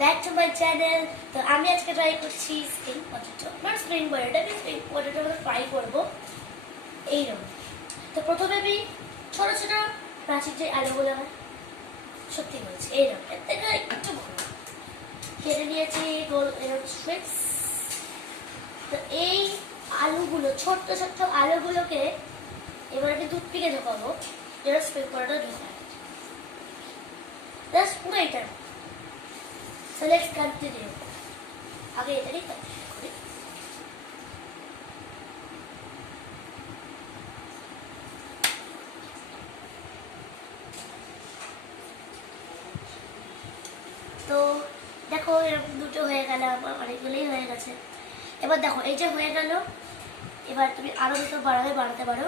Back to my channel. তো আমি আজকে ট্রাই করছি spring potato, not spring potato, আমি স্প্রিং পটেটো ফ্রাই করবো এইরকম। তো প্রথমে আমি ছোটো ছোটো প্রাচীর যে আলুগুলো হয়, সত্যি বলছি এইরকম, এর থেকে একটু বড় কেটে নিয়েছি গোল এরকম স্ট্রিপস। তো এই আলুগুলো, ছোট্ট ছোট্ট আলুগুলোকে এবার আমি টুথপিকে ঢোকাবো, যেটা স্প্রিং পটেটো ঢোকায়। জাস্ট পুরো এটা। So let's continue. আগে এটাই কন্টিনিউ করি। তো দেখো এরকম দুটো হয়ে গেল, আমার অনেকগুলোই হয়ে গেছে। এবার দেখো এই যে হয়ে গেল, এবার তুমি আরো দুটো বাড়াতে পারো,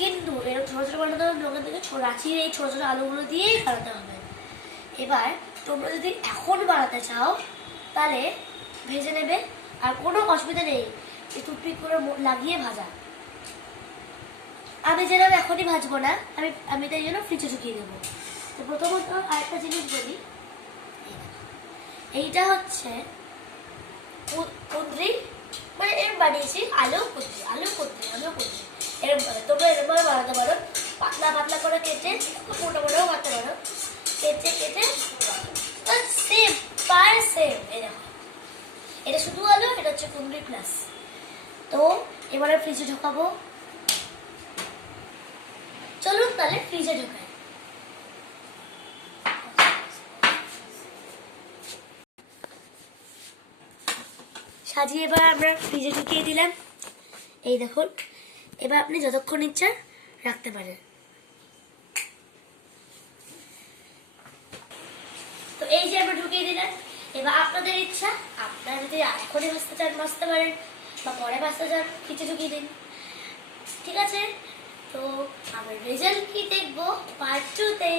কিন্তু এরকম ছোটো ছোটো বানাতে হবে, লোকের দিকে রাঁচির এই ছোটো ছোটো আলুগুলো দিয়েই বানাতে হবে। এবার তোমরা যদি এখন বানাতে চাও তাহলে ভেজে নেবে, আর কোনো অসুবিধা নেই, এই টুথপিক করে লাগিয়ে ভাজা। আমি যেরকম এখনই ভাজবো না, আমি তাই জন্য ফ্রিজে ঢুকিয়ে দেবো। তো প্রথমত আরেকটা জিনিস বলি, এইটা হচ্ছে কুঁদরি, মানে এরম বানিয়েছি আলু কুঁদরি এরম করে তোমরা এরমভাবে বানাতে পারো। পাতলা পাতলা করে কেটে, মোটা মোটাও বানাতে পারো, কেটে সেম পার সেম। এই দেখো, এটা শুধু আলু, এটা হচ্ছে কুঁদরি প্লাস। তো এবারে ফ্রিজে ঢোকাবো। চলুন তাহলে ফ্রিজে ঢোকাই। সাজিয়ে এবার আমরা ফ্রিজে ঢুকিয়ে দিলাম। এই দেখুন, এবার আপনি যতক্ষণ ইচ্ছা রাখতে পারেন। তো এই যে আমরা ঢুকিয়ে দিলাম। এবার আপনাদের ইচ্ছা, আপনারা যদি এখনই ভাজতে চান ভাজতে পারেন, বা পরে ভাজতে চান ফ্রিজে ঢুকিয়ে দিন, ঠিক আছে। তো আমার রেজাল্ট কি দেখবো পার্ট 2 তে।